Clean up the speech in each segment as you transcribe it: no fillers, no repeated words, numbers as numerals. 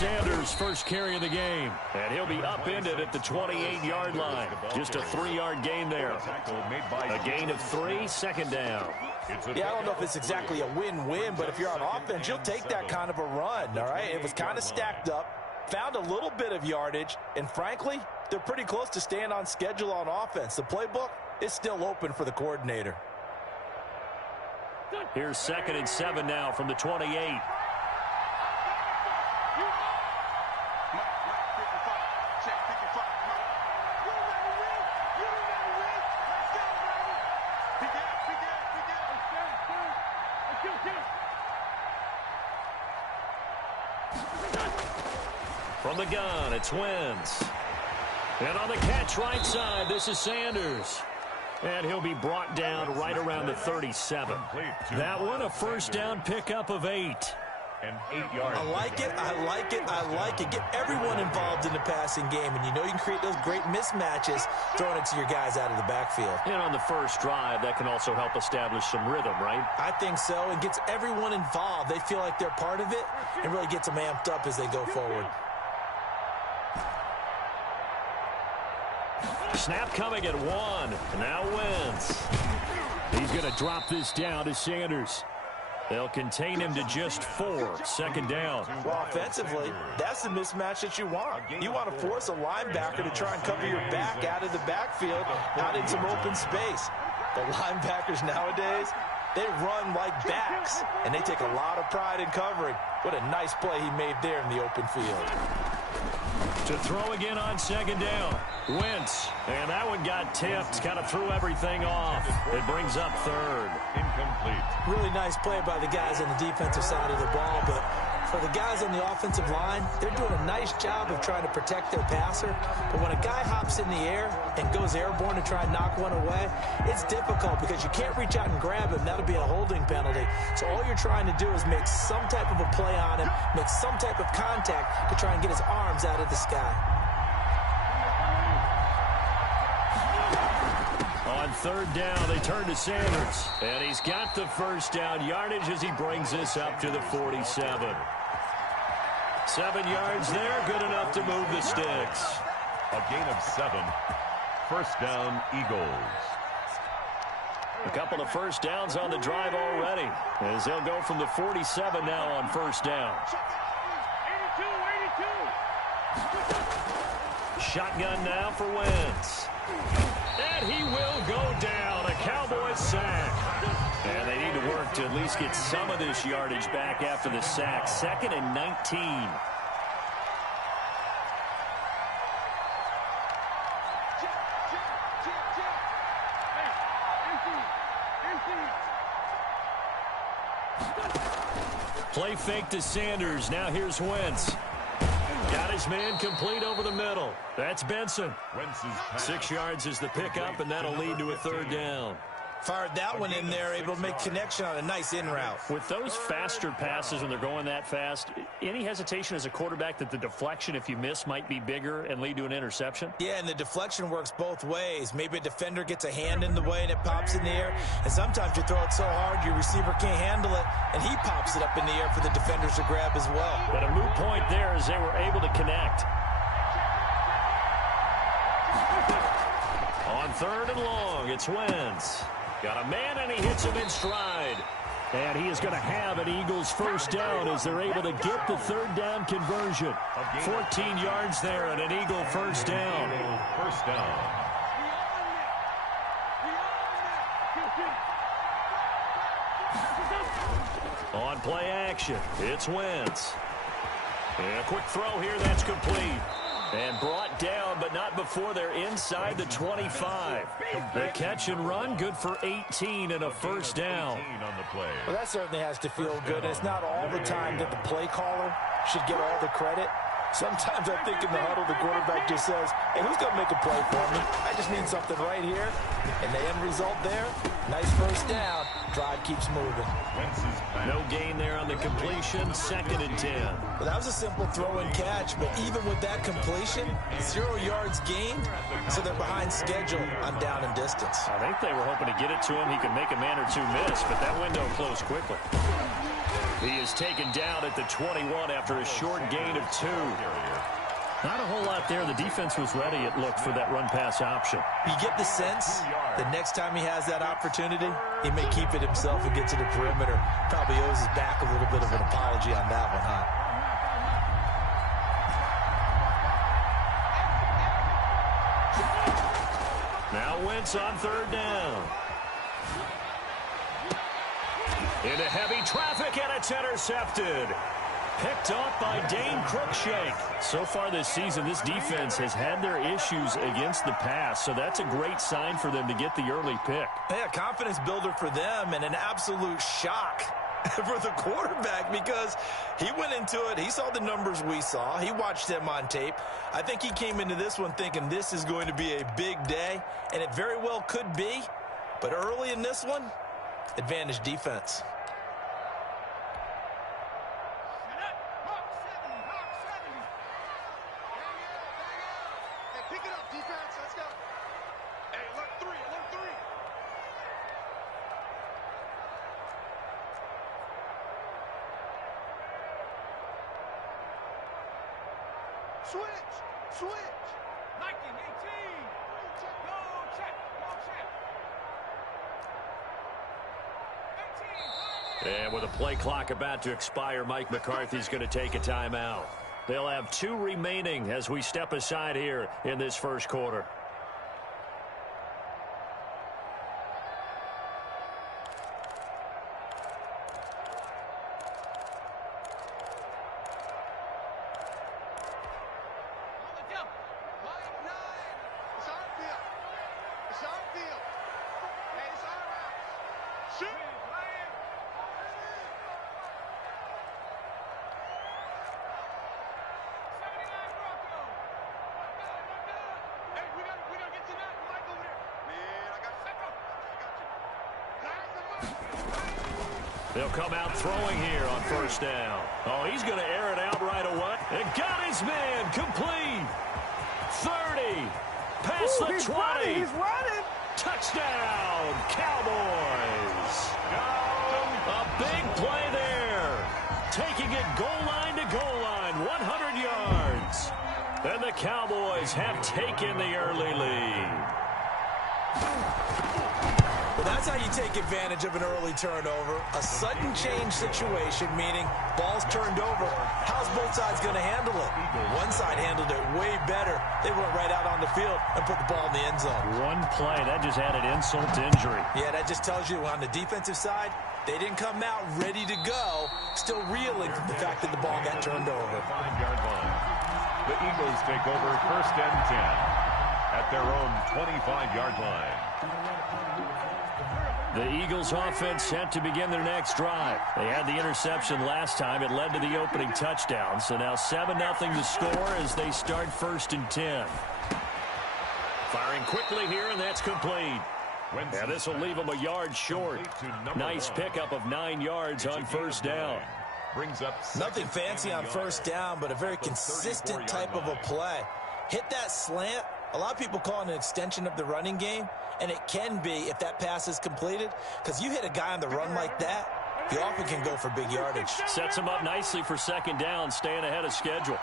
Sanders' first carry of the game. And he'll be upended at the 28-yard line. Just a 3-yard gain there. A gain of 3, second down. Yeah, I don't know if it's exactly a win-win, but if you're on offense, you'll take that kind of a run, all right? It was kind of stacked up, found a little bit of yardage, and frankly, they're pretty close to staying on schedule on offense. The playbook is still open for the coordinator. Here's 2nd and 7 now from the 28. From the gun, it's Wentz. And on the catch right side, this is Sanders. And he'll be brought down right around the 37. That one, a first down pickup of 8. And 8 yards. I like it, I like it, I like it. Get everyone involved in the passing game, and you know you can create those great mismatches throwing it to your guys out of the backfield. And on the first drive, that can also help establish some rhythm, right? I think so. It gets everyone involved. They feel like they're part of it and really gets them amped up as they go forward. Snap coming at 1. Now Wentz. He's going to drop this down to Sanders. They'll contain him to just 4. Second down. Well, offensively, that's the mismatch that you want. You want to force a linebacker to try and cover your back out of the backfield, out in some open space. The linebackers nowadays, they run like backs, and they take a lot of pride in covering. What a nice play he made there in the open field. To throw again on second down. Wentz. And that one got tipped. Kind of threw everything off. It brings up 3rd. Incomplete. Really nice play by the guys on the defensive side of the ball, but for the guys on the offensive line, they're doing a nice job of trying to protect their passer. But when a guy hops in the air and goes airborne to try and knock one away, it's difficult because you can't reach out and grab him. That'll be a holding penalty. So all you're trying to do is make some type of a play on him, make some type of contact to try and get his arms out of the sky. On 3rd down, they turn to Sanders. And he's got the first down yardage as he brings this up to the 47. 7 yards there, good enough to move the sticks. A gain of 7. First down, Eagles. A couple of first downs on the drive already, as they'll go from the 47 now on first down. 82. Shotgun now for Wentz. And he will go down. A Cowboys sack. And they need to work to at least get some of this yardage back after the sack. 2nd and 19. Play fake to Sanders. Now here's Wentz. Got his man complete over the middle. That's Benson. 6 yards is the pickup, and that'll lead to a 3rd down. Fired that one in there, able to make connection on a nice in route. With those faster passes when they're going that fast, any hesitation as a quarterback that the deflection, if you miss, might be bigger and lead to an interception? Yeah, and the deflection works both ways. Maybe a defender gets a hand in the way and it pops in the air. And sometimes you throw it so hard your receiver can't handle it, and he pops it up in the air for the defenders to grab as well. But a moot point there as they were able to connect. On 3rd and long, it's Wentz. Got a man, and he hits him in stride. And he is going to have an Eagles first down as they're able to get the 3rd down conversion. 14 yards there and an Eagle first down. First down. On play action, it's Wentz. And a quick throw here, that's complete. And brought down, but not before they're inside the 25. The catch and run, good for 18 and a first down. Well, that certainly has to feel good. It's not all the time that the play caller should get all the credit. Sometimes I think in the huddle, the quarterback just says, hey, who's going to make a play for me? I just need something right here. And the end result there, nice first down. Drive keeps moving. No gain there on the completion, 2nd and 10. Well, that was a simple throw and catch, but even with that completion, 0 yards gained, so they're behind schedule on down and distance. I think they were hoping to get it to him. He could make a man or two miss, but that window closed quickly. He is taken down at the 21 after a short gain of 2. Not a whole lot there. The defense was ready, it looked, for that run-pass option. You get the sense the next time he has that opportunity, he may keep it himself and get to the perimeter. Probably owes his back a little bit of an apology on that one, huh? Now Wentz on 3rd down. Into heavy traffic, and it's intercepted. Picked off by Dane Cruikshank. So far this season, this defense has had their issues against the pass, so that's a great sign for them to get the early pick. Yeah, confidence builder for them and an absolute shock for the quarterback because he went into it. He saw the numbers we saw. He watched them on tape. I think he came into this one thinking this is going to be a big day, and it very well could be. But early in this one, advantage defense. Switch. 1918. Go check. And with a play clock about to expire, Mike McCarthy's going to take a timeout. They'll have 2 remaining as we step aside here in this first quarter. They'll come out throwing here on 1st down. Oh, he's going to air it out right away. And got his man complete. 30. Past the 20. He's running. Touchdown, Cowboys. A big play there. Taking it goal line to goal line. 100 yards. And the Cowboys have taken the early lead. Well, that's how you take advantage of an early turnover. A sudden change situation, meaning ball's turned over. How's both sides going to handle it? One side handled it way better. They went right out on the field and put the ball in the end zone. One play, that just added insult to injury. Yeah, that just tells you on the defensive side, they didn't come out ready to go, still reeling from the fact that the ball got turned over. 5-yard line. The Eagles take over 1st and 10 at their own 25-yard line. The Eagles offense set to begin their next drive. They had the interception last time. It led to the opening touchdown. So now 7-0 to score as they start 1st and 10. Firing quickly here, and that's complete. Now this will leave them a yard short. Nice pickup of 9 yards on 1st down. Brings up nothing fancy on 1st down, but a very consistent type of a play. Hit that slant. A lot of people call it an extension of the running game. And it can be if that pass is completed, because you hit a guy on the run like that, he often can go for big yardage. Sets him up nicely for 2nd down, staying ahead of schedule.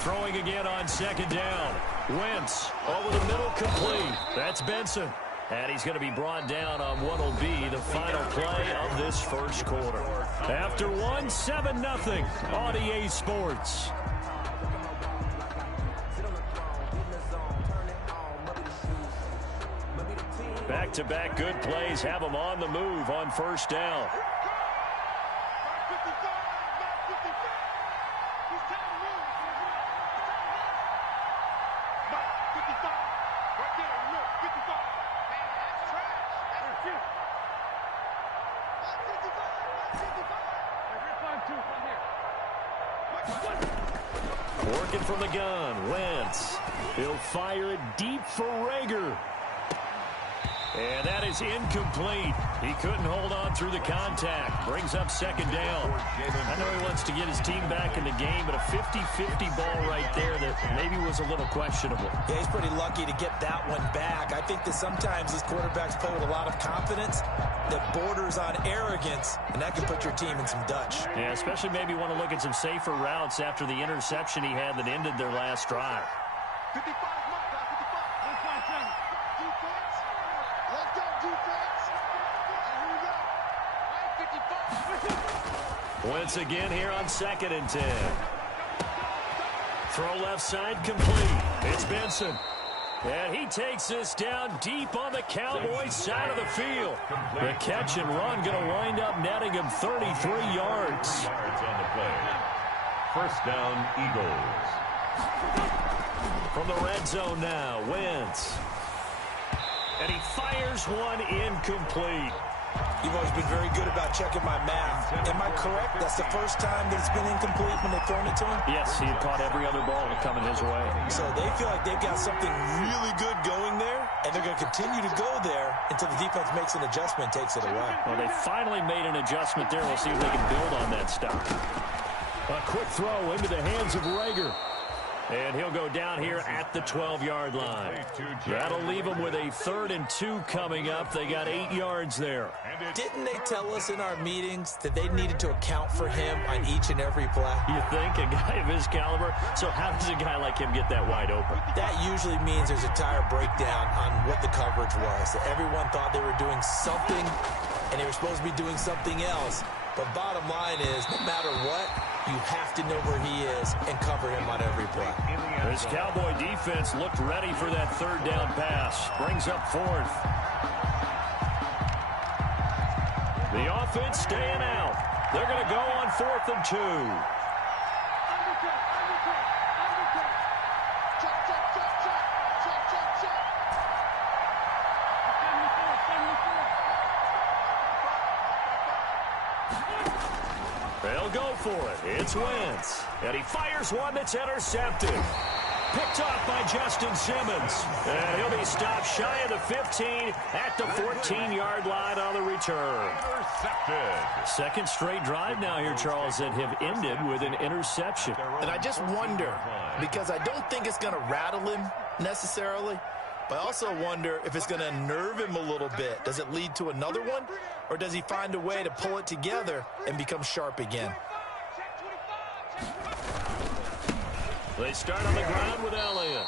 Throwing again on 2nd down. Wentz over the middle, complete. That's Benson. And he's going to be brought down on what will be the final play of this first quarter. After 1, 7-0 on EA Sports. Back-to-back good plays have them on the move on 1st down. Working from the gun, Wentz. He'll fire it deep for Rager. And that is incomplete. He couldn't hold on through the contact. Brings up second down. I know he wants to get his team back in the game, but a 50-50 ball right there that maybe was a little questionable. Yeah, he's pretty lucky to get that one back. I think that sometimes these quarterbacks play with a lot of confidence that borders on arrogance, and that can put your team in some Dutch. Yeah, especially maybe want to look at some safer routes after the interception he had that ended their last drive. 55, Mike, 55. Defense. Let's go, defense. And here we go. Right, 55. Once again here on 2nd and 10. Throw left side complete. It's Benson. And he takes this down deep on the Cowboys side of the field. The catch and run going to wind up netting him 33 yards. Yards on the play. First down, Eagles. From the red zone now, Wentz. And he fires one incomplete. You've always been very good about checking my math. Am I correct? That's the first time that it's been incomplete when they've thrown it to him? Yes, he had caught every other ball coming his way. So they feel like they've got something really good going there, and they're going to continue to go there until the defense makes an adjustment and takes it away. Well, they finally made an adjustment there. We'll see if they can build on that stop. A quick throw into the hands of Rager. And he'll go down here at the 12-yard line. That'll leave them with a 3rd and 2 coming up. They got 8 yards there. Didn't they tell us in our meetings that they needed to account for him on each and every play? You think? A guy of his caliber? So how does a guy like him get that wide open? That usually means there's a tire breakdown on what the coverage was. That everyone thought they were doing something, and they were supposed to be doing something else. But bottom line is, no matter what, you have to know where he is and cover him on every play. This Cowboy defense looked ready for that 3rd down pass. Brings up 4th. The offense staying out. They're going to go on 4th and 2. They'll go for it. It's Wentz. And he fires one that's intercepted. Picked off by Justin Simmons. And he'll be stopped shy of the 15 at the 14-yard line on the return. Intercepted. Second straight drive now here, Charles, that have ended with an interception. And I just wonder, because I don't think it's going to rattle him necessarily, but I also wonder if it's going to unnerve him a little bit. Does it lead to another one, or does he find a way to pull it together and become sharp again? They start on the ground with Elliott.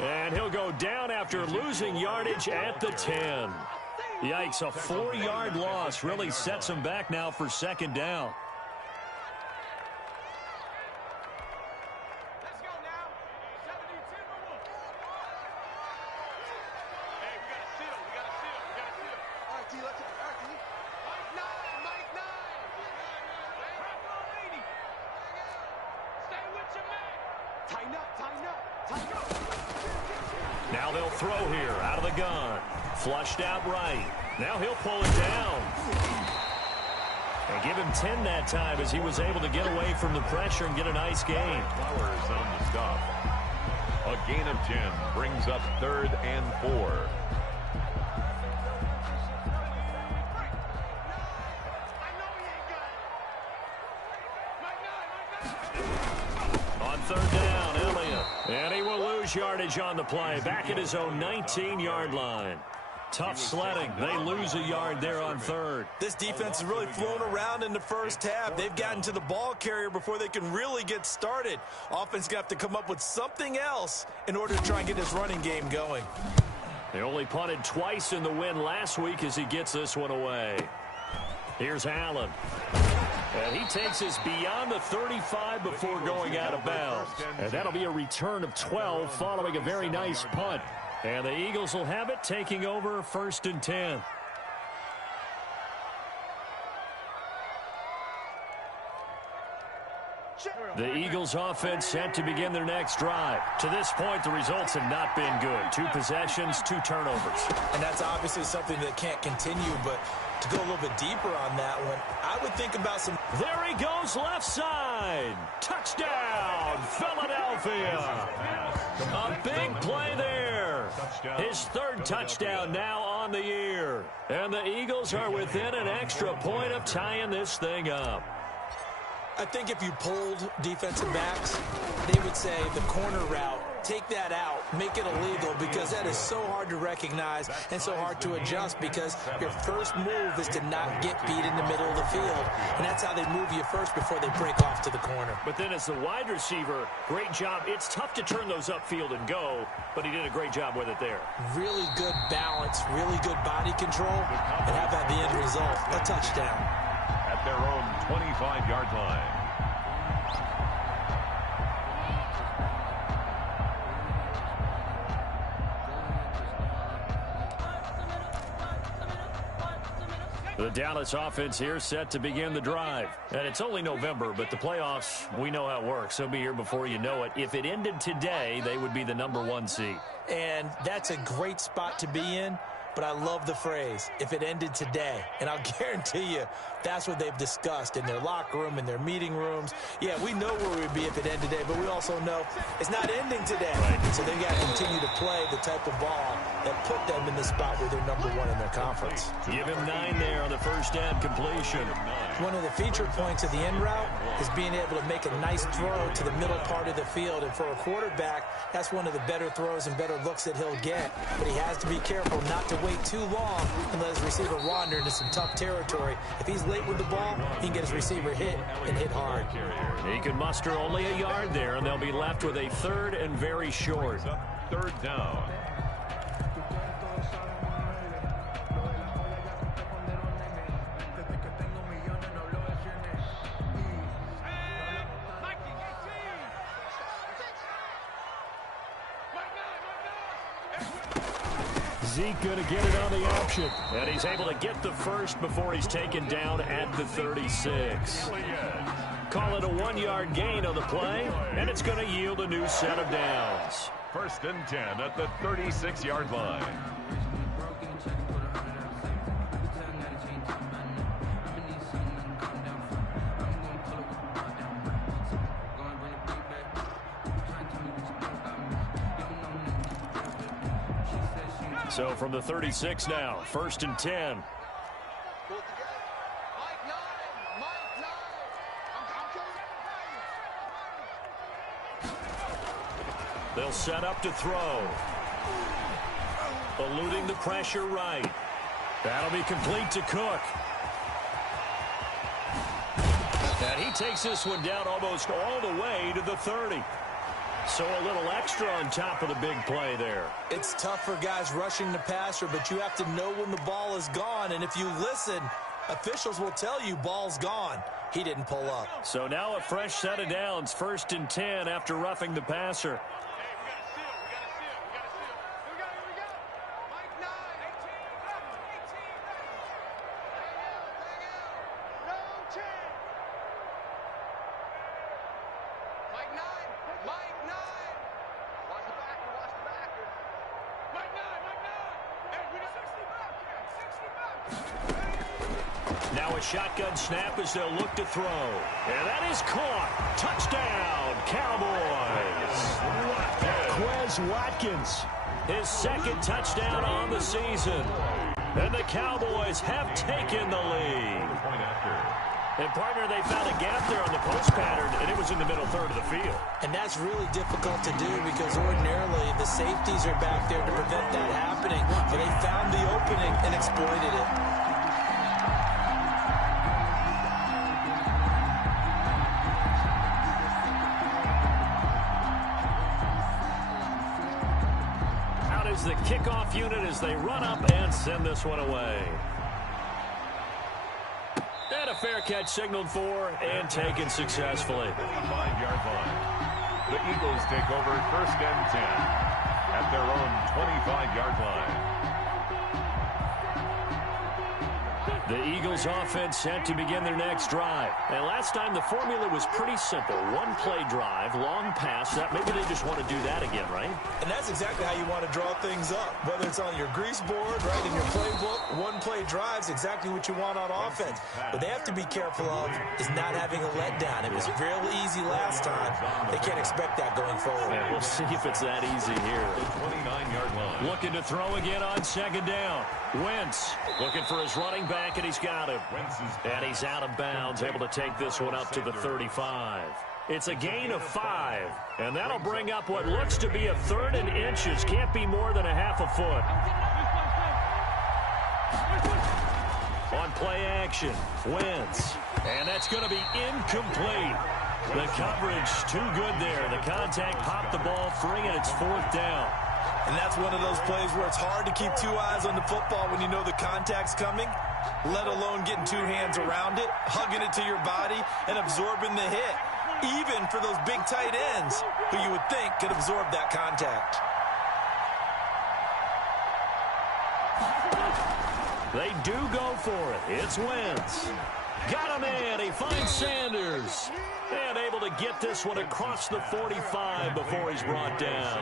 And he'll go down after losing yardage at the 10. Yikes, a 4-yard loss really sets him back now for 2nd down. Let's go now. 70-10. Hey, we got to seal. All right, D, let's go. All right, D. Mike 9. Hey, stay with your man. Tighten up. Now they'll throw here out of the gun. Flushed out right. Now he'll pull it down. And give him 10 that time as he was able to get away from the pressure and get a nice gain. Flowers on the stop. A gain of 10 brings up 3rd and 4. On 3rd down, Elliott. And he will lose yardage on the play. Back at his own 19-yard line. Tough sledding. They lose a yard there on 3rd. This defense has really flown around in the first half. They've gotten to the ball carrier before they can really get started. Offense got to come up with something else in order to try and get this running game going. They only punted twice in the win last week as he gets this one away. Here's Allen. And he takes us beyond the 35 before going out of bounds. And that'll be a return of 12 following a very nice punt. And the Eagles will have it, taking over 1st and 10. The Eagles offense set to begin their next drive. To this point, the results have not been good. 2 possessions, 2 turnovers. And that's obviously something that can't continue, but to go a little bit deeper on that one, I would think about some... There he goes, left side. Touchdown, Philadelphia. A big play there. His 3rd touchdown now on on the year. And the Eagles are within an extra point of tying this thing up. I think if you polled defensive backs, they would say the corner route, take that out, make it illegal, because that is so hard to recognize and so hard to adjust, because your first move is to not get beat in the middle of the field. And that's how they move you first before they break off to the corner. But then as the wide receiver, great job. It's tough to turn those upfield and go, but he did a great job with it there. Really good balance, really good body control, and how about the end result? A touchdown. At their own 25-yard line. The Dallas offense here set to begin the drive. And it's only November, but the playoffs, we know how it works. They'll be here before you know it. If it ended today, they would be the #1 seed. And that's a great spot to be in. But I love the phrase, if it ended today. And I'll guarantee you, that's what they've discussed in their locker room, in their meeting rooms. Yeah, we know where we'd be if it ended today, but we also know it's not ending today. Right. So they've got to continue to play the type of ball that put them in the spot where they're #1 in their conference. Give him 9 there on the first down completion. One of the feature points of the end route is being able to make a nice throw to the middle part of the field. And for a quarterback, that's one of the better throws and better looks that he'll get. But he has to be careful not to wait too long and let his receiver wander into some tough territory. If he's late with the ball, he can get his receiver hit and hit hard. He can muster only a yard there, and they'll be left with a 3rd and very short. 3rd down. Zeke going to get it on the option. And he's able to get the first before he's taken down at the 36. Call it a 1-yard gain on the play, and it's going to yield a new set of downs. 1st and 10 at the 36-yard line. So from the 36 now, 1st and 10. They'll set up to throw. Eluding the pressure right. That'll be complete to Cook. And he takes this one down almost all the way to the 30. So a little extra on top of the big play there. It's tough for guys rushing the passer, but you have to know when the ball is gone. And if you listen, officials will tell you ball's gone. He didn't pull up. So now a fresh set of downs, 1st and 10 after roughing the passer. Now a shotgun snap as they'll look to throw. And that is caught. Touchdown, Cowboys. Quez Watkins, his 2nd touchdown on the season. And the Cowboys have taken the lead. And, partner, they found a gap there on the post pattern, and it was in the middle 3rd of the field. And that's really difficult to do because ordinarily the safeties are back there to prevent that happening. But they found the opening and exploited it. The kickoff unit as they run up and send this one away. And a fair catch signaled for and taken successfully. 5-yard line. The Eagles take over 1st and 10 at their own 25-yard line. The Eagles offense set to begin their next drive. And last time the formula was pretty simple. 1-play drive, long pass. Maybe they just want to do that again, right? And that's exactly how you want to draw things up. Whether it's on your grease board, right, in your playbook, 1-play drive's exactly what you want on offense. What they have to be careful of is not having a letdown. It was real easy last time. They can't expect that going forward. Yeah, we'll see if it's that easy here. The 29-yard line. Looking to throw again on second down. Wentz looking for his running back, and he's got him. And he's out of bounds, able to take this one up to the 35. It's a gain of 5, and that'll bring up what looks to be a 3rd and inches. Can't be more than a half a foot. On play action, Wentz. And that's going to be incomplete. The coverage too good there. The contact popped the ball free, and it's 4th down. And that's one of those plays where it's hard to keep 2 eyes on the football when you know the contact's coming, let alone getting 2 hands around it, hugging it to your body, and absorbing the hit, even for those big tight ends who you would think could absorb that contact. They do go for it. It's Wentz. Got him in. He finds Sanders. And able to get this one across the 45 before he's brought down.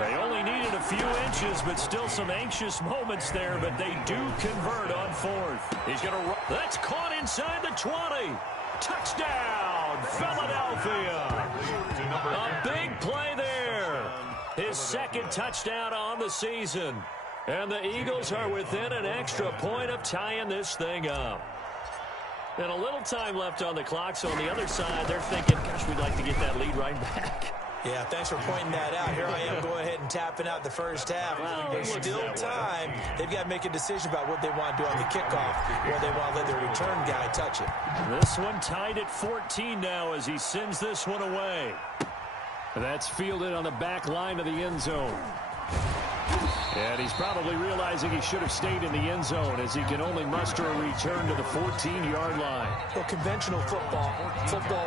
They only needed a few inches, but still some anxious moments there, but they do convert on 4th. He's going to run. That's caught inside the 20. Touchdown, Philadelphia. A big play there. His 2nd touchdown on the season. And the Eagles are within an extra point of tying this thing up. And a little time left on the clock, so on the other side, they're thinking, gosh, we'd like to get that lead right back. Yeah, thanks for pointing that out. Here I am going ahead and tapping out the first half. Well, There's still time. They've got to make a decision about what they want to do on the kickoff, or they want to let their return guy touch it. This one tied at 14 now as he sends this one away. That's fielded on the back line of the end zone. And he's probably realizing he should have stayed in the end zone as he can only muster a return to the 14-yard line. Well, conventional football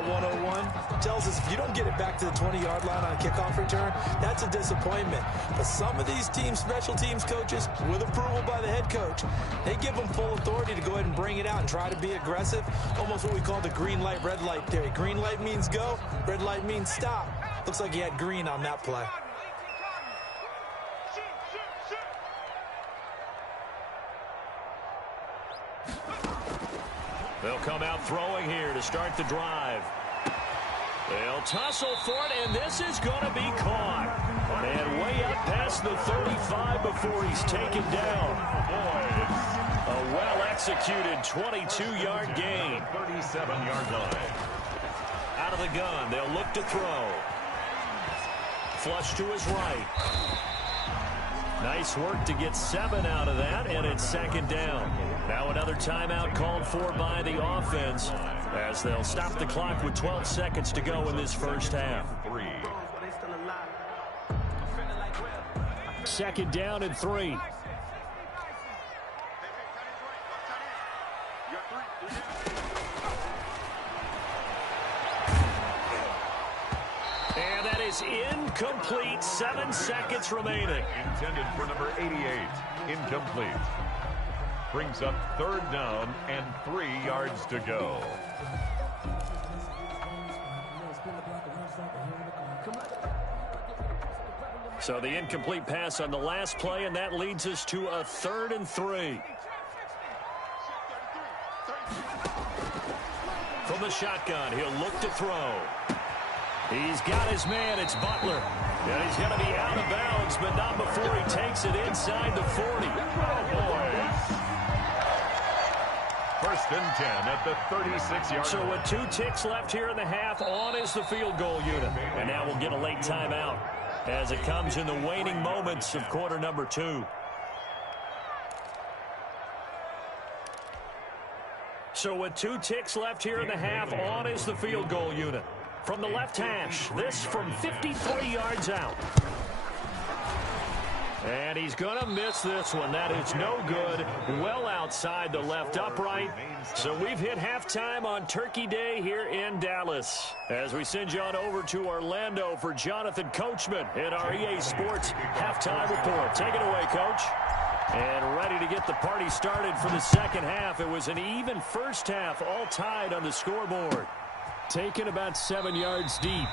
101, tells us if you don't get it back to the 20-yard line on a kickoff return, that's a disappointment. But some of these teams, special teams coaches, with approval by the head coach, they give them full authority to go ahead and bring it out and try to be aggressive. Almost what we call the green light, red light theory. Green light means go, red light means stop. Looks like he had green on that play. They'll come out throwing here to start the drive. They'll tussle for it, and this is going to be caught. And way up past the 35 before he's taken down. A well-executed 22-yard gain. 37-yard line. Out of the gun, they'll look to throw. Flush to his right. Nice work to get 7 out of that, and it's 2nd down. Now another timeout called for by the offense as they'll stop the clock with 12 seconds to go in this first half. 2nd down and 3. And that is incomplete. 7 seconds remaining. Intended for number 88. Incomplete. Brings up 3rd down and 3 yards to go. So the incomplete pass on the last play, and that leads us to a 3rd and 3. From the shotgun, he'll look to throw. He's got his man. It's Butler. And he's going to be out of bounds, but not before he takes it inside the 40. Oh, boy. 1st and 10 at the 36-yard line. So with 2 ticks left here in the half, on is the field goal unit. And now we'll get a late timeout as it comes in the waning moments of quarter number 2. So with 2 ticks left here in the half, on is the field goal unit. From the left hash, this from 53 yards out. And he's going to miss this one. That is no good. Well outside the left upright. So we've hit halftime on Turkey Day here in Dallas. As we send you on over to Orlando for Jonathan Coachman in our EA Sports halftime report. Take it away, Coach. And ready to get the party started for the second half. It was an even first half, all tied on the scoreboard. Taken about 7 yards deep.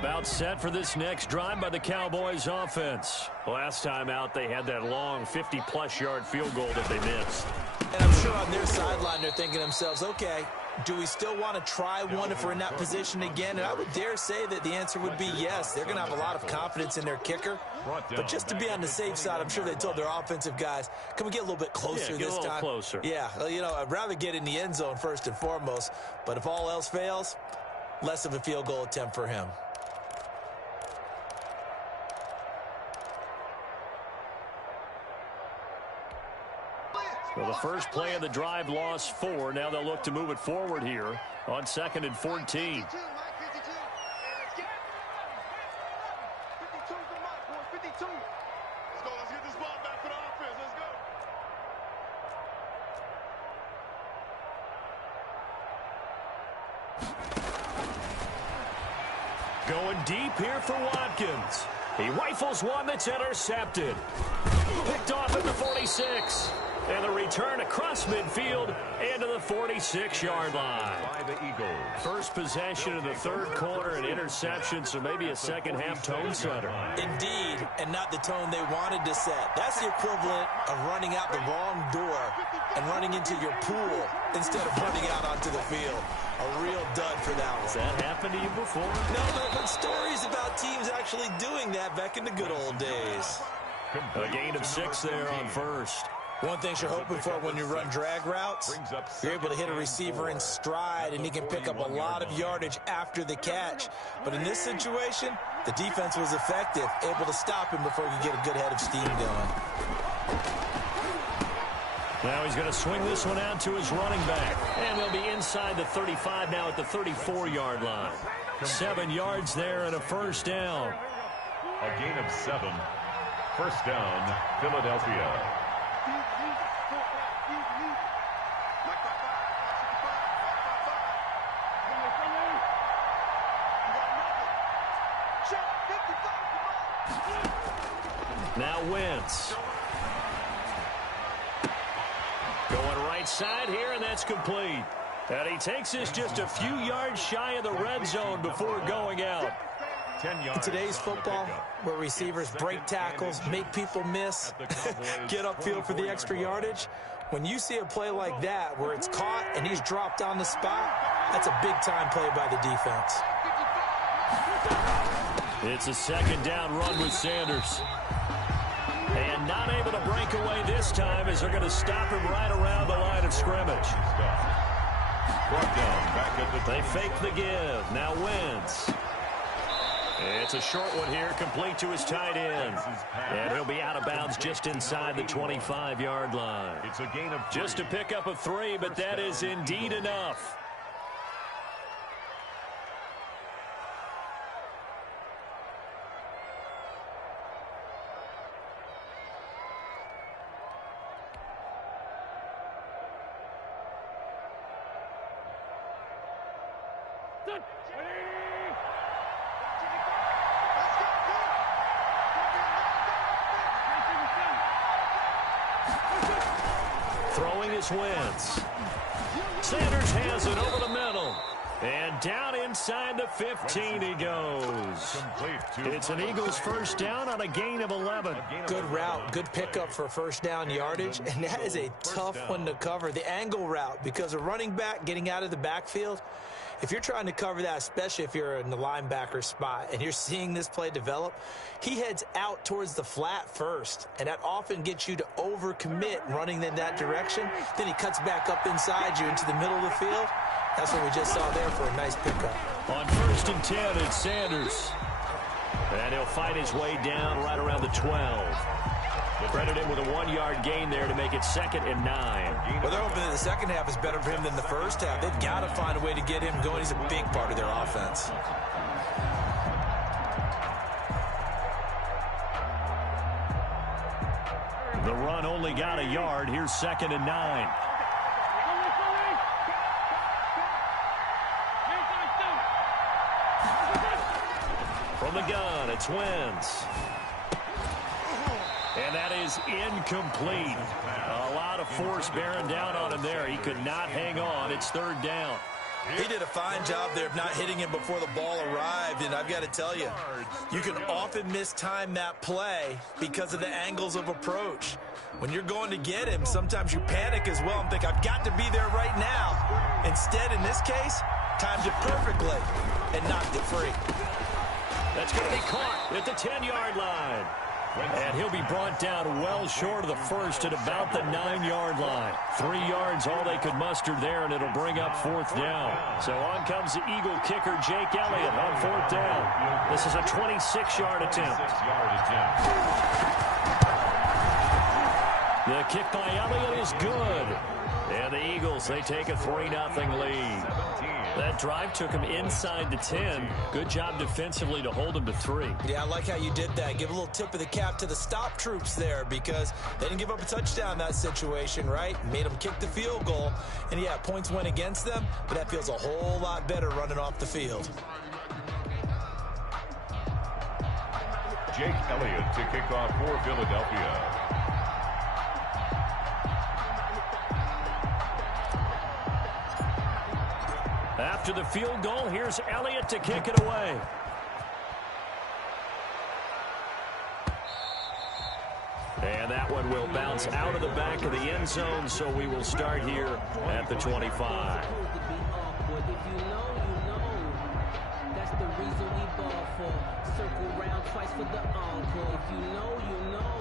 About set for this next drive by the Cowboys offense. Last time out, they had that long 50-plus yard field goal that they missed. And I'm sure on their sideline, they're thinking to themselves, okay, do we still want to try one if we're in that position again? And I would dare say that the answer would be yes. They're going to have a lot of confidence in their kicker. But just to be on the safe side, I'm sure they told their offensive guys, can we get a little bit closer this time? Get a little closer. Yeah, well, you know, I'd rather get in the end zone first and foremost. But if all else fails, less of a field goal attempt for him. Well, the first play of the drive lost 4. Now they'll look to move it forward here on 2nd and 14. Going deep here for Watkins. He rifles one that's intercepted. Picked off at the 46. And the return across midfield and to the 46-yard line. By the Eagles. First possession of the third quarter, an interception, so maybe a second-half tone setter. Indeed, and not the tone they wanted to set. That's the equivalent of running out the wrong door and running into your pool instead of running out onto the field. A real dud for that one. Has that happened to you before? No, but stories about teams actually doing that back in the good old days. A gain of 6 there on first. One thing you're hoping for when you run drag routes, you're able to hit a receiver in stride, and he can pick up a lot of yardage after the catch. But in this situation, the defense was effective, able to stop him before he could get a good head of steam going. Now he's going to swing this one out to his running back. And they'll be inside the 35 now at the 34-yard line. 7 yards there and a first down. A gain of 7. First down, Philadelphia. Now Wentz. Going right side here, and that's complete. And he takes us just a few yards shy of the red zone before going out. 10 yards. In today's football, where receivers break tackles, make people miss, get upfield for the extra yardage, when you see a play like that where it's caught and he's dropped on the spot, that's a big-time play by the defense. It's a second down run with Sanders. And not able to break away this time as they're going to stop him right around the line of scrimmage. Brought down back at the They fake the give. Now Wentz. It's a short one here, complete to his tight end. And he'll be out of bounds just inside the 25-yard line. It's a gain of 3. Just a pickup of 3, but that is indeed enough. Throwing is Wentz. Sanders has it over the middle. And down inside the 15 he goes. It's an Eagles first down on a gain of 11. Good route, good pickup for first down yardage, and that is a tough one to cover. The angle route, because a running back getting out of the backfield, if you're trying to cover that, especially if you're in the linebacker spot and you're seeing this play develop, he heads out towards the flat first, and that often gets you to overcommit running in that direction. Then he cuts back up inside you into the middle of the field. That's what we just saw there for a nice pickup. On 1st and 10, it's Sanders. And he'll fight his way down right around the 12. Credit him with a 1-yard gain there to make it 2nd and 9. Well, they're hoping that the second half is better for him than the first half. They've got to find a way to get him going. He's a big part of their offense. The run only got a yard. Here's 2nd and 9. From the gun, it's Wentz. And that is incomplete. A lot of force bearing down on him there. He could not hang on. It's 3rd down. He did a fine job there of not hitting him before the ball arrived, and I've got to tell you, you can often mistime that play because of the angles of approach. When you're going to get him, sometimes you panic as well and think, I've got to be there right now. Instead, in this case, timed it perfectly and knocked it free. That's going to be caught at the 10-yard line. And he'll be brought down well short of the first at about the 9-yard line. 3 yards, all they could muster there, and it'll bring up 4th down. So on comes the Eagle kicker, Jake Elliott, on 4th down. This is a 26-yard attempt. The kick by Elliott is good. And the Eagles, they take a 3-0 lead. That drive took him inside the 10. Good job defensively to hold him to 3. Yeah, I like how you did that. Give a little tip of the cap to the stop troops there because they didn't give up a touchdown in that situation, right? Made them kick the field goal. And, yeah, points went against them, but that feels a whole lot better running off the field. Jake Elliott to kick off for Philadelphia. After the field goal, here's Elliott to kick it away. And that one will bounce out of the back of the end zone, so we will start here at the 25. That's the reason we ball for. Circle round twice for the encore. If you know, you know.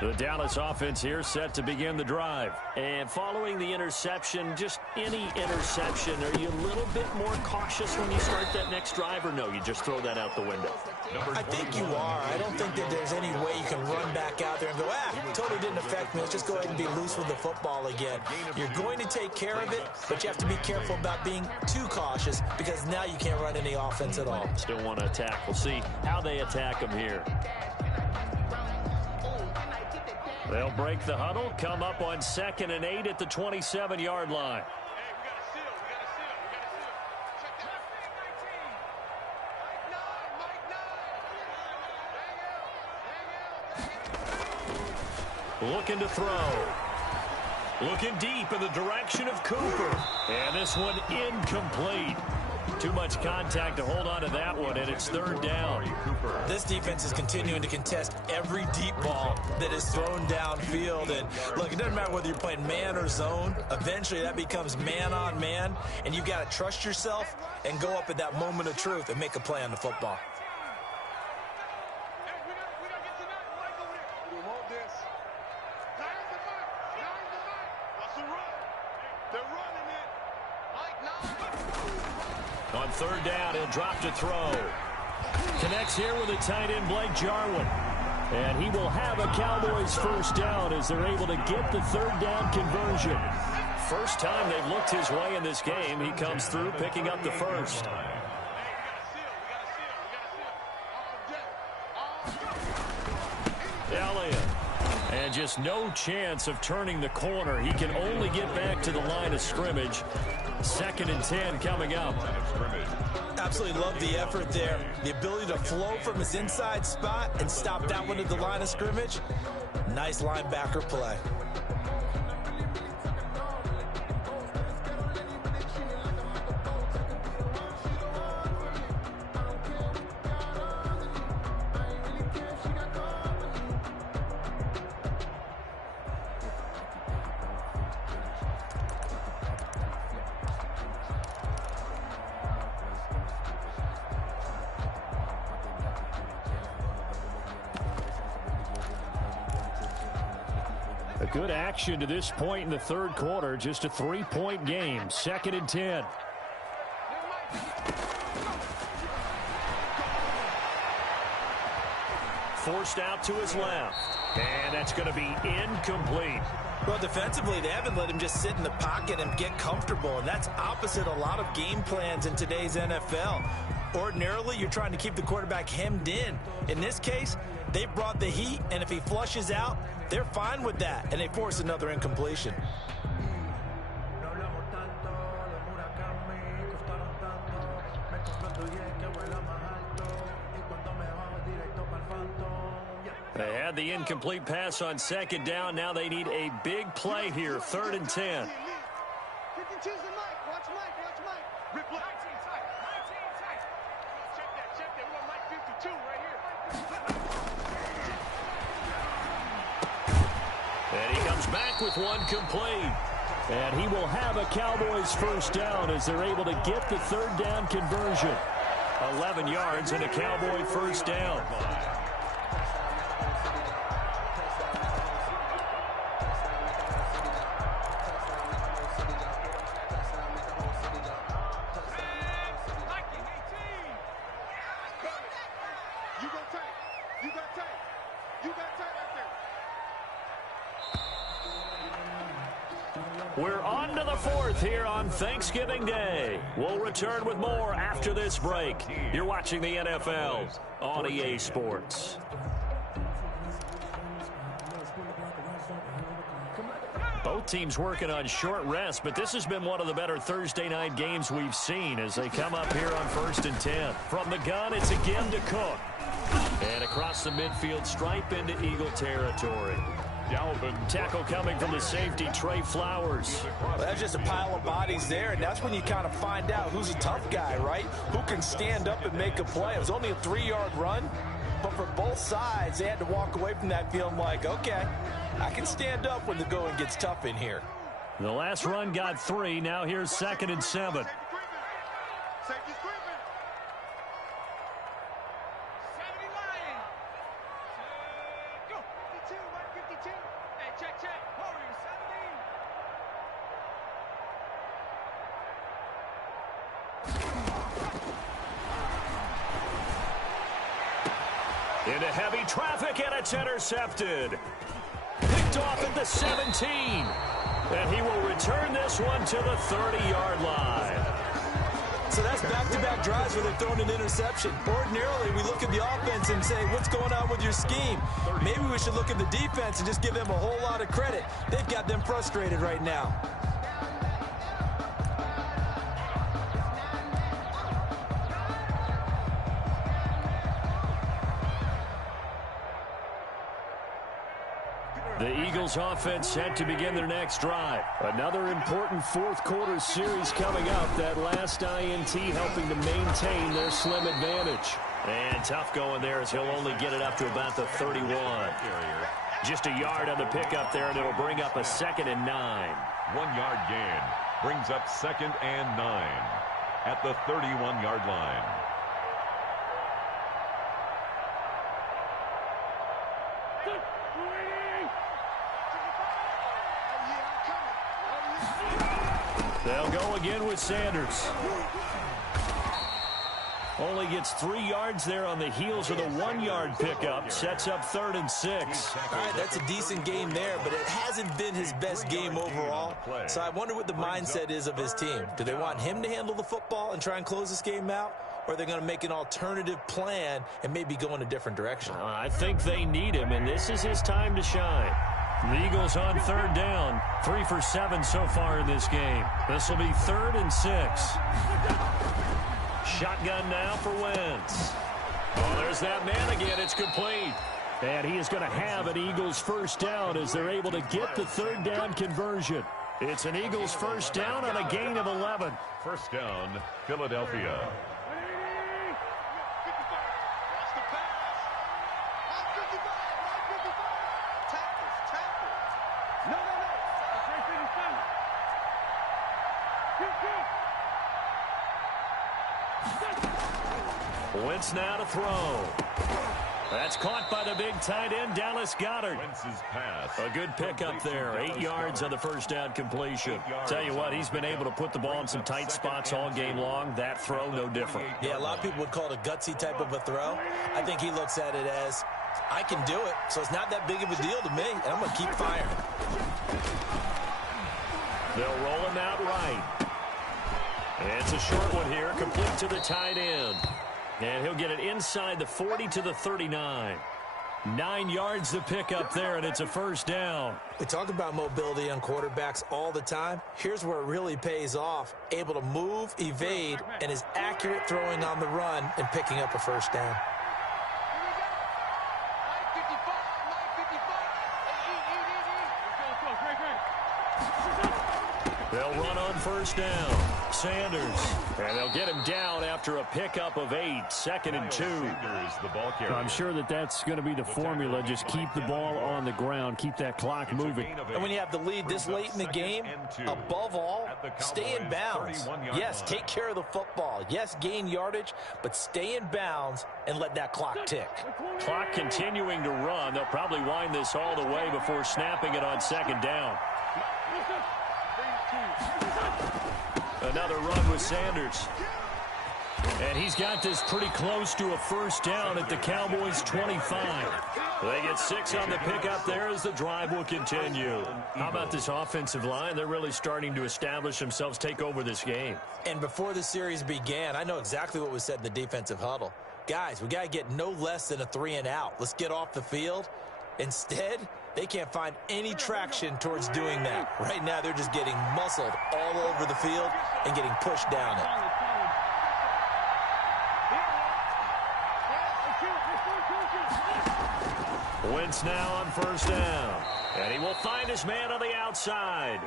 The Dallas offense here set to begin the drive. And following the interception, just any interception, are you a little bit more cautious when you start that next drive, or no, you just throw that out the window? I think you are. I don't think that there's any way you can run back out there and go, totally didn't affect me. Let's just go ahead and be loose with the football again. You're going to take care of it, but you have to be careful about being too cautious because now you can't run any offense at all. Still want to attack. We'll see how they attack them here. They'll break the huddle, come up on 2nd and 8 at the 27-yard line. Looking to throw. Looking deep in the direction of Cooper. And this one incomplete. Too much contact to hold on to that one, and it's 3rd down. This defense is continuing to contest every deep ball that is thrown downfield. And, look, it doesn't matter whether you're playing man or zone. Eventually, that becomes man on man, and you've got to trust yourself and go up at that moment of truth and make a play on the football. On 3rd down, he'll drop to throw. Connects here with a tight end, Blake Jarwin. And he will have a Cowboys 1st down as they're able to get the 3rd down conversion. First time they've looked his way in this game. He comes through picking up the 1st. Elliott. And just no chance of turning the corner. He can only get back to the line of scrimmage. 2nd and 10 coming up. Absolutely love the effort there. The ability to flow from his inside spot and stop that one at the line of scrimmage. Nice linebacker play. A good action to this point in the 3rd quarter. Just a 3-point game. 2nd and 10. Forced out to his left. And that's going to be incomplete. Well, defensively, they haven't let him just sit in the pocket and get comfortable, and that's opposite a lot of game plans in today's NFL. Ordinarily, you're trying to keep the quarterback hemmed in. In this case, they brought the heat, and if he flushes out, they're fine with that, and they force another incompletion. No hablamos tanto. They had the incomplete pass on second down. Now they need a big play here, 3rd and 10. 52's the mic. Watch Mike. Watch Mike. Rip 19 tight. 19 tight. Check that. Check that. We got Mike 52 right here. And he comes back with one complete. And he will have a Cowboys first down as they're able to get the 3rd down conversion. 11 yards and a Cowboy first down. We're on to the 4th here on Thanksgiving Day. We'll return with more after this break. You're watching the NFL on EA Sports. Both teams working on short rest, but this has been one of the better Thursday night games we've seen as they come up here on 1st and 10. From the gun, it's again to Cook. And across the midfield stripe into Eagle territory. Tackle coming from the safety, Trey Flowers. Well, that's just a pile of bodies there, and that's when you kind of find out who's a tough guy, right? Who can stand up and make a play. It was only a 3-yard run, but for both sides, they had to walk away from that feeling like, okay, I can stand up when the going gets tough in here. The last run got 3. Now here's 2nd and 7. Safety's creeping. 70 line. Go. 52. Mike 52. Hey, check. Warrior 17. Into heavy traffic, and it's intercepted. Picked off at the 17. And he will return this one to the 30-yard line. So that's back-to-back drives where they're throwing an interception. Ordinarily, we look at the offense and say, what's going on with your scheme? Maybe we should look at the defense and just give them a whole lot of credit. They've got them frustrated right now. The Eagles offense set to begin their next drive. Another important 4th quarter series coming up. That last INT helping to maintain their slim advantage. And tough going there as he'll only get it up to about the 31. Just a yard on the pickup there, and it'll bring up a 2nd and 9. 1-yard gain brings up 2nd and 9 at the 31-yard line. They'll go again with Sanders. Only gets 3 yards there on the heels of the 1-yard pickup. Sets up 3rd and 6. All right, that's a decent game there, but it hasn't been his best game overall. So I wonder what the mindset is of his team. Do they want him to handle the football and try and close this game out? Or are they going to make an alternative plan and maybe go in a different direction? I think they need him, and this is his time to shine. The Eagles on 3rd down. 3 for 7 so far in this game. This will be 3rd and 6. Shotgun now for Wentz. Oh, there's that man again. It's complete. And he is going to have an Eagles first down as they're able to get the 3rd down conversion. It's an Eagles first down on a gain of 11. First down, Philadelphia. Wentz now to throw. That's caught by the big tight end, Dallas Goedert. Wentz's pass. A good pickup there. 8 yards on the first down completion. Tell you what, he's been able to put the ball in some tight spots all game long. That throw, no different. Yeah, a lot of people would call it a gutsy type of a throw. I think he looks at it as, I can do it, so it's not that big of a deal to me, and I'm going to keep firing. They'll roll him out right. And it's a short one here, complete to the tight end. And he'll get it inside the 40 to the 39. 9 yards to pick up there, and it's a first down. We talk about mobility on quarterbacks all the time. Here's where it really pays off. Able to move, evade, and is accurate throwing on the run and picking up a first down. They'll run on first down. Sanders. And they'll get him down after a pickup of 8. 2nd and 2. I'm sure that's going to be the formula. Just keep the ball on the ground. Keep that clock moving. And when you have the lead this late in the game, above all, stay in bounds. Yes, take care of the football. Yes, gain yardage, but stay in bounds and let that clock tick. Clock continuing to run. They'll probably wind this all the way before snapping it on 2nd down. Another run with Sanders. And he's got this pretty close to a first down at the Cowboys' 25. They get 6 on the pickup there as the drive will continue. How about this offensive line? They're really starting to establish themselves, take over this game. And before the series began, I know exactly what was said in the defensive huddle. Guys, we got to get no less than a 3-and-out. Let's get off the field. Instead, they can't find any traction towards doing that. Right now, they're just getting muscled all over the field and getting pushed down it. Wentz now on first down. And he will find his man on the outside.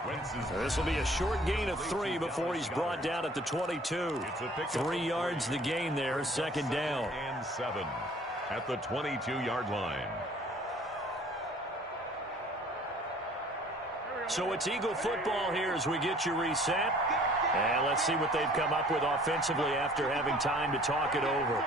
This will be a short gain of 3 before he's brought down at the 22. 3 yards the gain there, 2nd down. And 7 at the 22-yard line. So it's Eagle football here as we get you reset. And let's see what they've come up with offensively after having time to talk it over.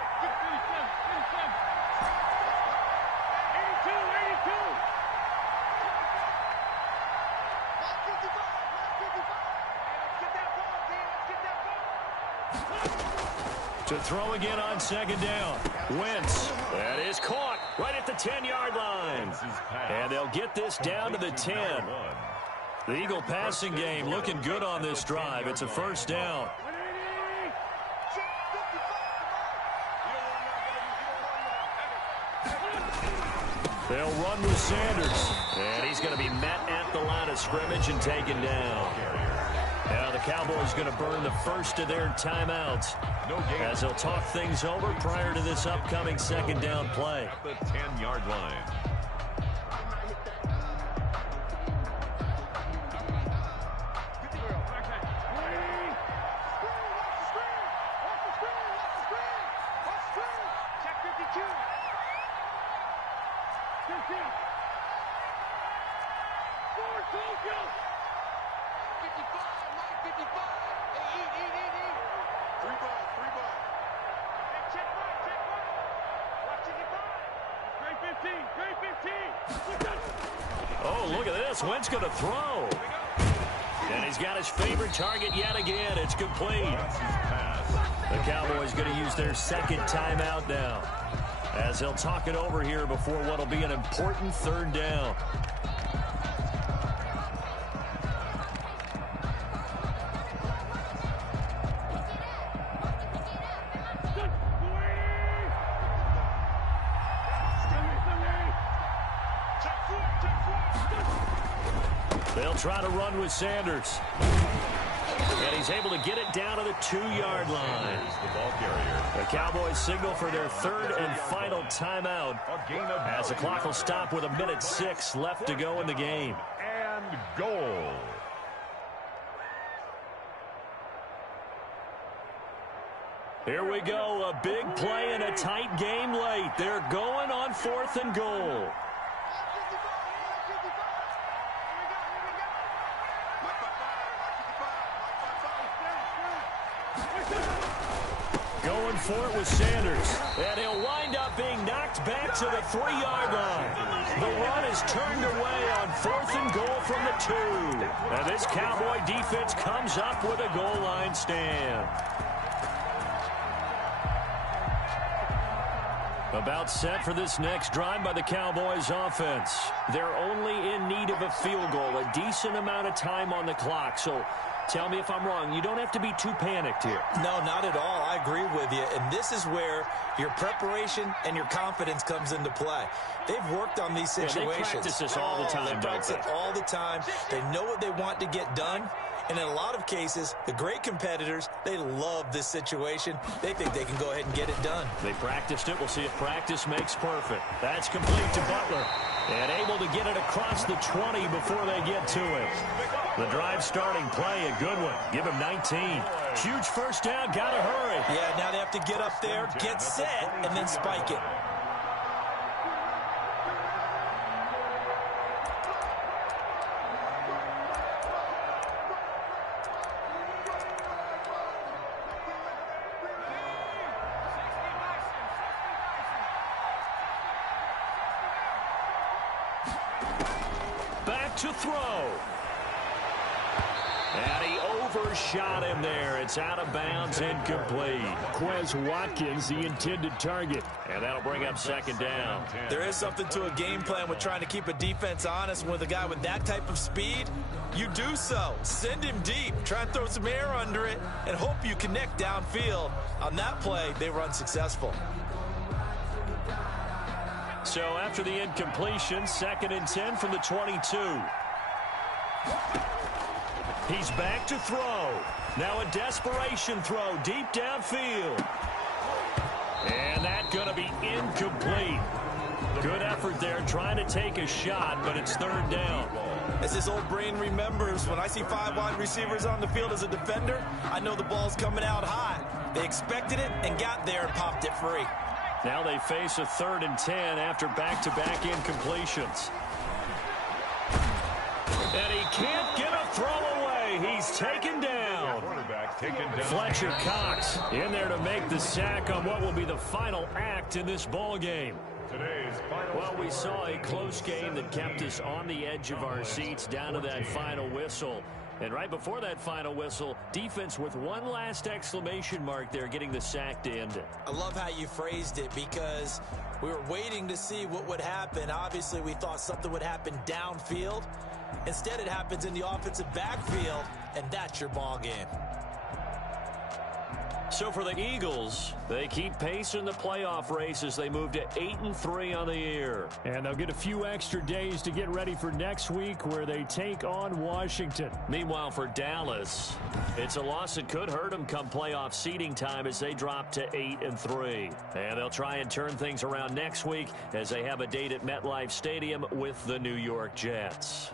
To throw again on 2nd down. Wentz. That is caught right at the 10-yard line. And they'll get this down to the 10. The Eagle passing game looking good on this drive. It's a first down. They'll run with Sanders. And he's going to be met at the line of scrimmage and taken down. Now the Cowboys going to burn the first of their timeouts as they'll talk things over prior to this upcoming 2nd down play. At the 10-yard line. Oh, look at this. Wentz going to throw. And he's got his favorite target yet again. It's complete. The Cowboys going to use their 2nd timeout now as they'll talk it over here before what will be an important 3rd down. They'll try to run with Sanders. And he's able to get it down to the 2-yard line. The Cowboys signal for their 3rd and final timeout as the clock will stop with 1:06 left to go in the game. And goal. Here we go. A big play in a tight game late. They're going on 4th and goal. Going for it with Sanders. And he'll wind up being knocked back to the 3-yard line. The run is turned away on 4th and goal from the 2. And this Cowboy defense comes up with a goal line stand. About set for this next drive by the Cowboys offense. They're only in need of a field goal, a decent amount of time on the clock. So tell me if I'm wrong. You don't have to be too panicked here. No, not at all. I agree with you. And this is where your preparation and your confidence comes into play. They've worked on these situations. They practice this all the time. They practice it all the time. They know what they want to get done. And in a lot of cases, the great competitors, they love this situation. They think they can go ahead and get it done. They practiced it. We'll see if practice makes perfect. That's complete to Butler. And able to get it across the 20 before they get to him. The drive starting play, a good one. Give him 19. Huge first down. Got to hurry. Yeah, now they have to get up there, get set, and then spike it. To throw. And he overshot him there. It's out of bounds, incomplete. Quez Watkins, the intended target. And that'll bring up second down. There is something to a game plan with trying to keep a defense honest. With a guy with that type of speed, you do so. Send him deep. Try and throw some air under it and hope you connect downfield. On that play, they were unsuccessful. So after the incompletion, 2nd and 10 from the 22. He's back to throw. Now a desperation throw deep downfield. And that's going to be incomplete. Good effort there trying to take a shot, but it's 3rd down. As his old brain remembers, when I see 5 wide receivers on the field as a defender, I know the ball's coming out high. They expected it and got there and popped it free. Now they face a 3rd and 10 after back-to-back incompletions. And he can't get a throw away. He's taken down. Fletcher Cox in there to make the sack on what will be the final act in this ball game. Well, we saw a close game that kept us on the edge of our seats down to that final whistle. And right before that final whistle, defense with one last exclamation mark there, getting the sack to end it. I love how you phrased it because we were waiting to see what would happen. Obviously, we thought something would happen downfield. Instead, it happens in the offensive backfield, and that's your ball game. So for the Eagles, they keep pace in the playoff race as they move to 8-3 on the year. And they'll get a few extra days to get ready for next week where they take on Washington. Meanwhile, for Dallas, it's a loss that could hurt them come playoff seeding time as they drop to 8-3. And they'll try and turn things around next week as they have a date at MetLife Stadium with the New York Jets.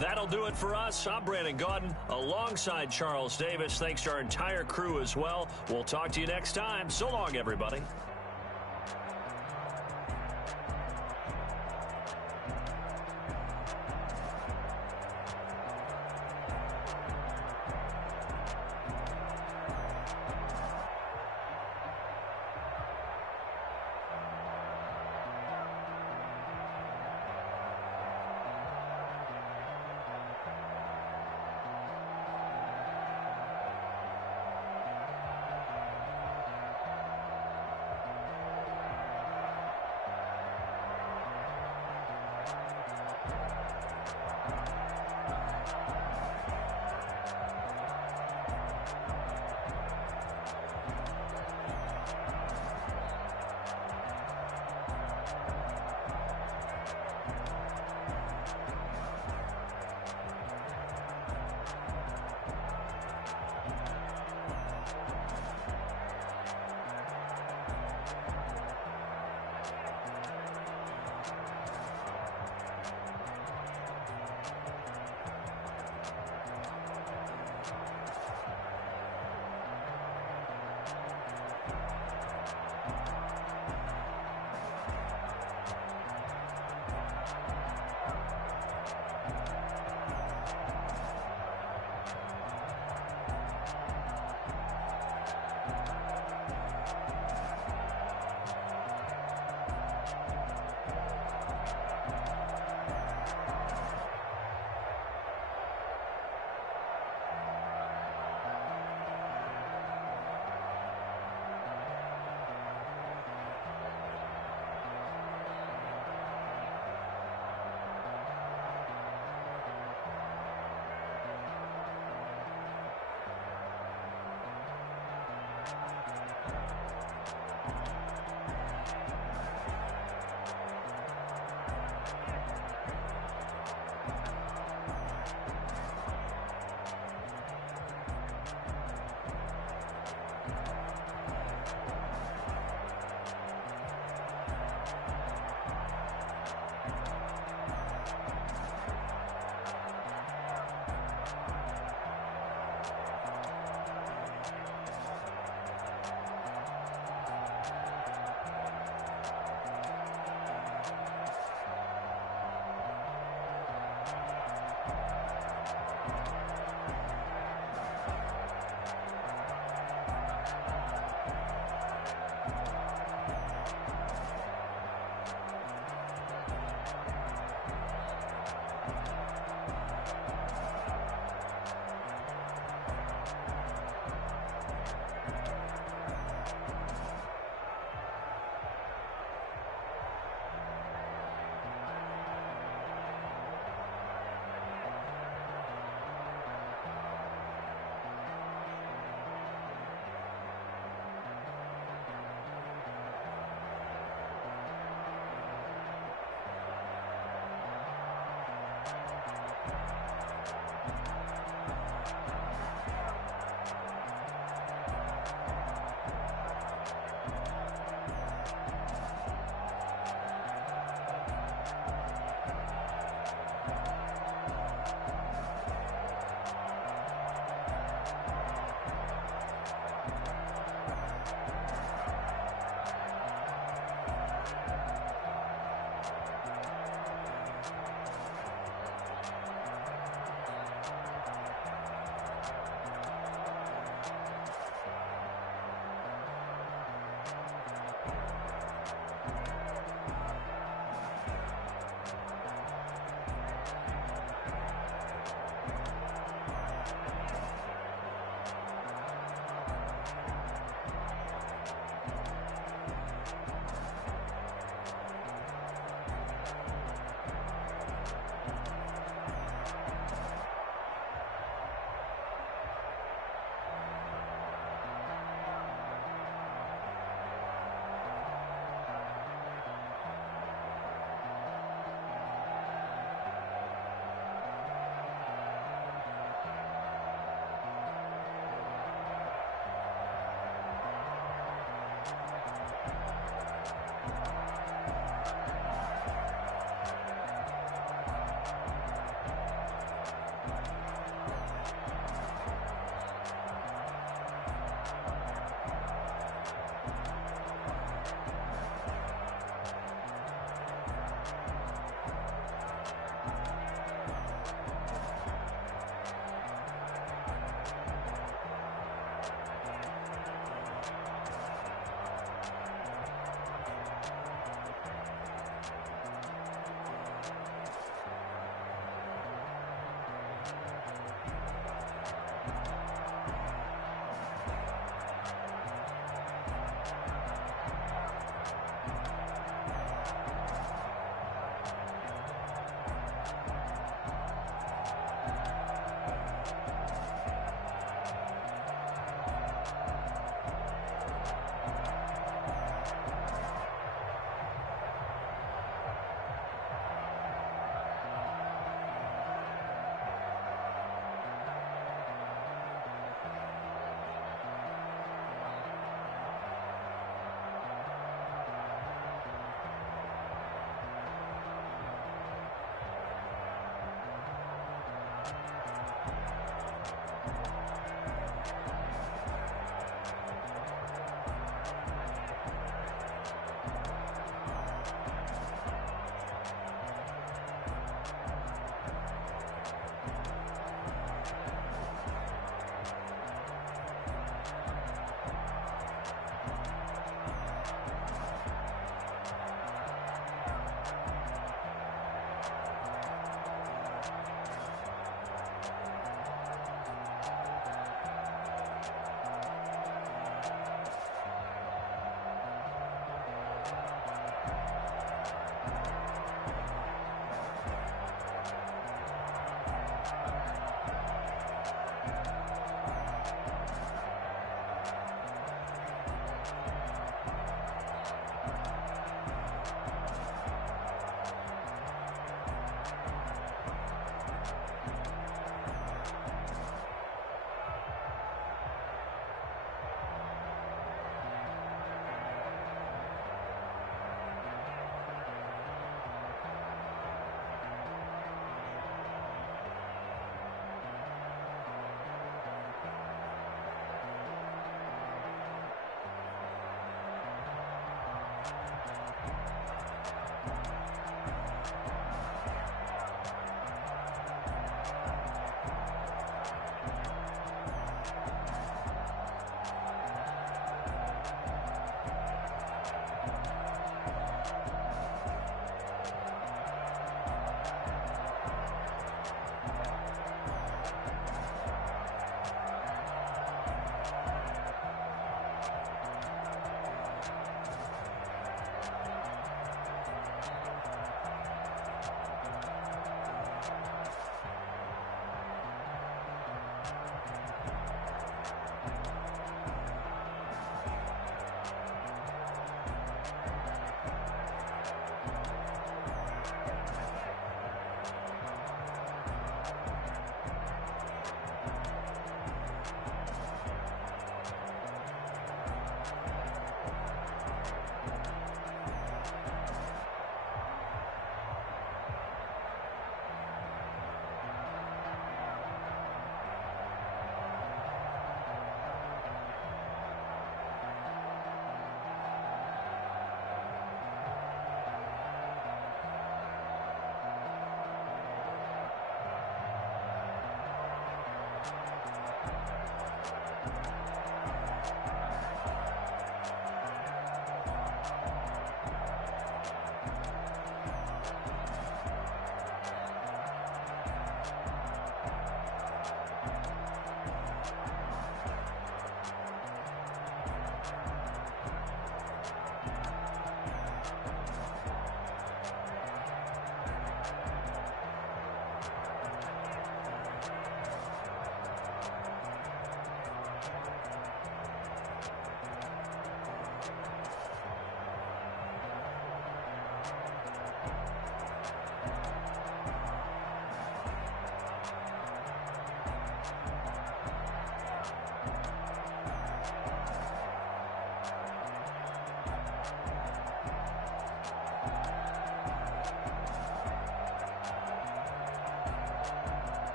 That'll do it for us. I'm Brandon Gaudin alongside Charles Davis. Thanks to our entire crew as well. We'll talk to you next time. So long, everybody.